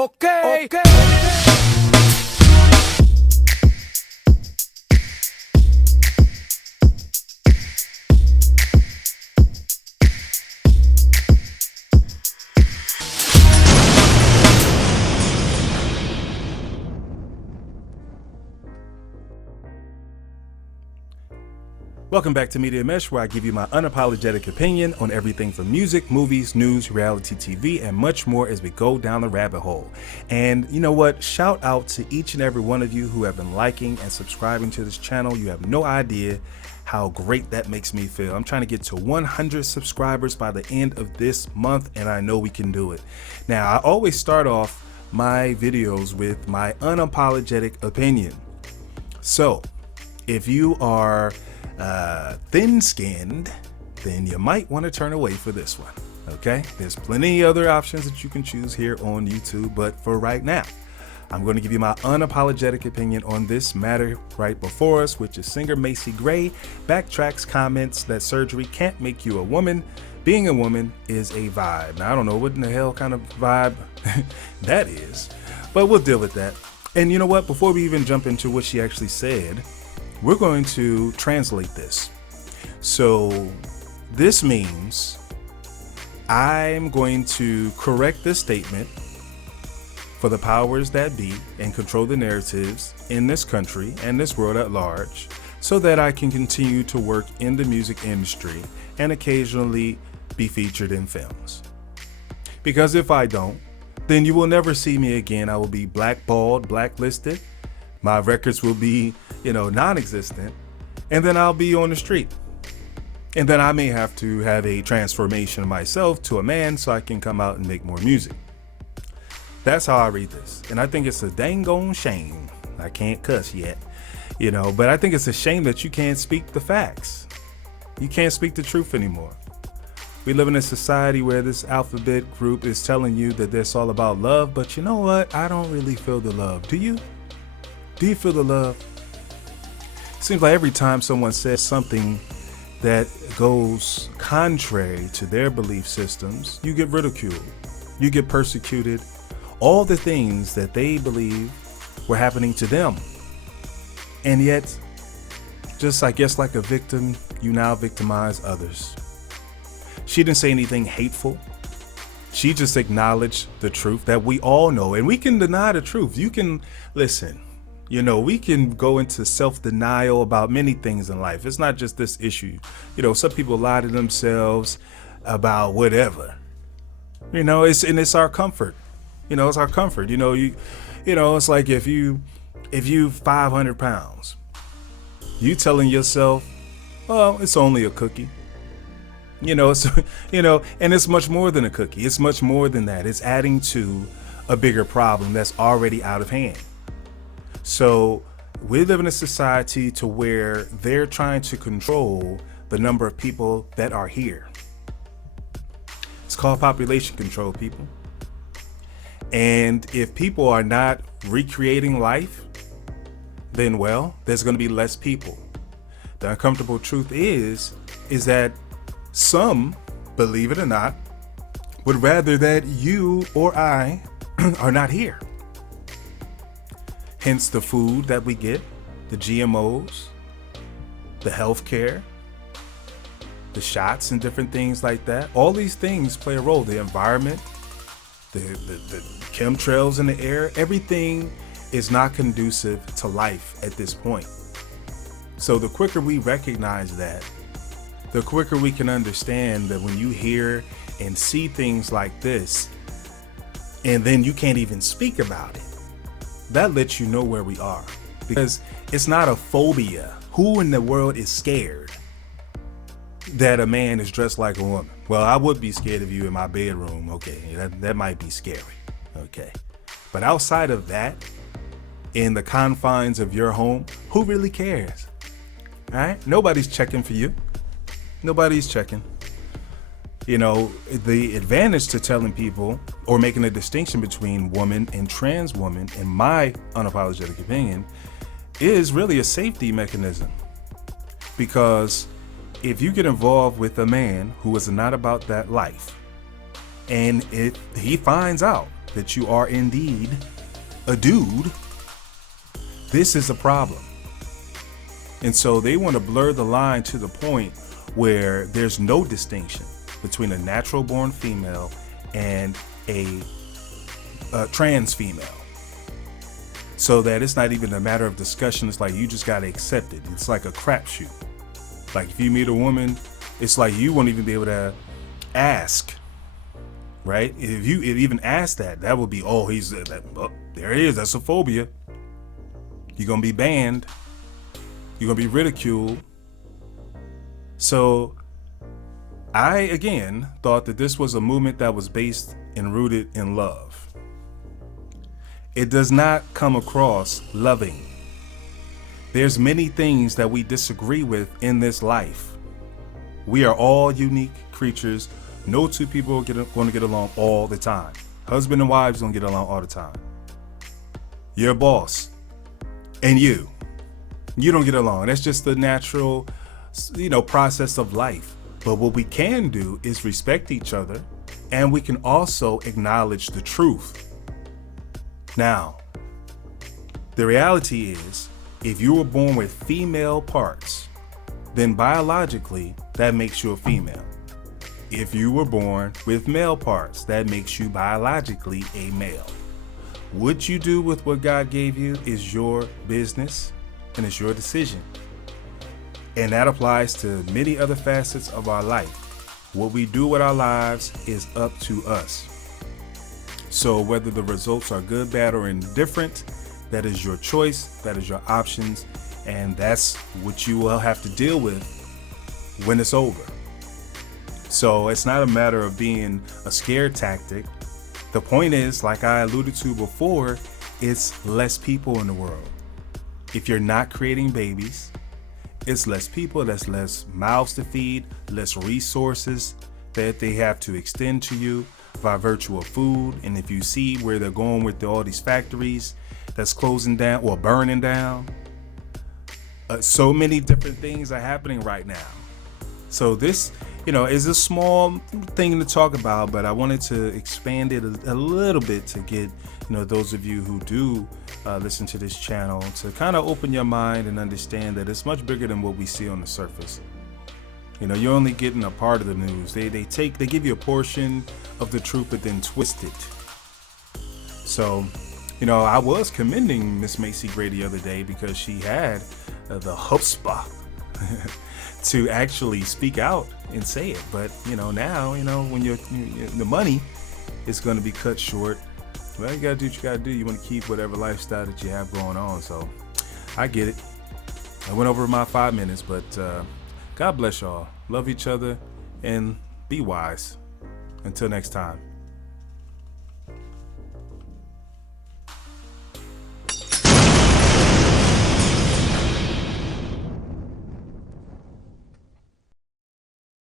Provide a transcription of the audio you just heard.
Okay. Welcome back to Media Mesh, where I give you my unapologetic opinion on everything from music, movies, news, reality TV, and much more as we go down the rabbit hole. And you know what? Shout out to each and every one of you who have been liking and subscribing to this channel. You have no idea how great that makes me feel. I'm trying to get to 100 subscribers by the end of this month, and I know we can do it. Now, I always start off my videos with my unapologetic opinion. So, if you are thin-skinned, then you might want to turn away for this one. Okay, there's plenty of other options that you can choose here on YouTube, but for right now, I'm going to give you my unapologetic opinion on this matter right before us, which is singer Macy Gray backtracks comments that surgery can't make you a woman. Being a woman is a vibe. Now, I don't know what in the hell kind of vibe that is, but we'll deal with that. And you know what? Before we even jump into what she actually said, we're going to translate this. So this means I'm going to correct this statement for the powers that be and control the narratives in this country and this world at large, so that I can continue to work in the music industry and occasionally be featured in films. Because if I don't, then you will never see me again. I will be blackballed, blacklisted. My records will be, non-existent, and then I'll be on the street. And then I may have to have a transformation of myself to a man so I can come out and make more music. That's how I read this. And I think it's a dang on shame. I can't cuss yet, but I think it's a shame that you can't speak the facts. You can't speak the truth anymore. We live in a society where this alphabet group is telling you that it's all about love, but you know what? I don't really feel the love. Do you? Do you feel the love? Seems like every time someone says something that goes contrary to their belief systems, you get ridiculed, you get persecuted, all the things that they believe were happening to them. And yet, just I guess like a victim, you now victimize others. She didn't say anything hateful. She just acknowledged the truth that we all know, and we can deny the truth. You can listen. We can go into self-denial about many things in life. It's not just this issue. Some people lie to themselves about whatever. It's our comfort. It's our comfort. It's like if you 500 pounds, you telling yourself, oh, it's only a cookie. And it's much more than a cookie. It's much more than that. It's adding to a bigger problem that's already out of hand. So we live in a society to where they're trying to control the number of people that are here. It's called population control, people. And if people are not recreating life, then there's going to be less people. The uncomfortable truth is that some, believe it or not, would rather that you or I are not here. Hence the food that we get, the GMOs, the healthcare, the shots and different things like that. All these things play a role. The environment, the chemtrails in the air, everything is not conducive to life at this point. So the quicker we recognize that, the quicker we can understand that when you hear and see things like this, and then you can't even speak about it, that lets you know where we are, because it's not a phobia. Who in the world is scared that a man is dressed like a woman? Well, I would be scared of you in my bedroom. Okay, that might be scary. Okay, but outside of that, in the confines of your home, who really cares? All right, nobody's checking for you. Nobody's checking. The advantage to telling people or making a distinction between woman and trans woman, in my unapologetic opinion, is really a safety mechanism. Because if you get involved with a man who is not about that life, and if he finds out that you are indeed a dude, this is a problem. And so they want to blur the line to the point where there's no distinction between a natural born female and a trans female. So that it's not even a matter of discussion. It's like you just got to accept it. It's like a crapshoot. Like if you meet a woman, it's like you won't even be able to ask, right? If you even ask that would be, oh, there he is. That's a phobia. You're going to be banned. You're going to be ridiculed. So I, again, thought that this was a movement that was based and rooted in love. It does not come across loving. There's many things that we disagree with in this life. We are all unique creatures. No two people are going to get along all the time. Husband and wives don't get along all the time. Your boss and you don't get along. That's just the natural, process of life. But what we can do is respect each other, and we can also acknowledge the truth. Now, the reality is, if you were born with female parts, then biologically, that makes you a female. If you were born with male parts, that makes you biologically a male. What you do with what God gave you is your business, and it's your decision. And that applies to many other facets of our life. What we do with our lives is up to us. So whether the results are good, bad, or indifferent, that is your choice, that is your options, and that's what you will have to deal with when it's over. So it's not a matter of being a scare tactic. The point is, like I alluded to before, it's less people in the world. If you're not creating babies, it's less people, that's less mouths to feed, less resources that they have to extend to you by virtue of food. And if you see where they're going with all these factories that's closing down or burning down, so many different things are happening right now. So this, is a small thing to talk about, but I wanted to expand it a little bit to get, those of you who do listen to this channel to kind of open your mind and understand that it's much bigger than what we see on the surface. You're only getting a part of the news. They give you a portion of the truth, but then twist it. So, I was commending Miss Macy Gray the other day because she had the chutzpah to actually speak out and say it. But, now, when the money is going to be cut short, well, you got to do what you got to do. You want to keep whatever lifestyle that you have going on. So I get it. I went over my 5 minutes, but God bless y'all. Love each other and be wise. Until next time.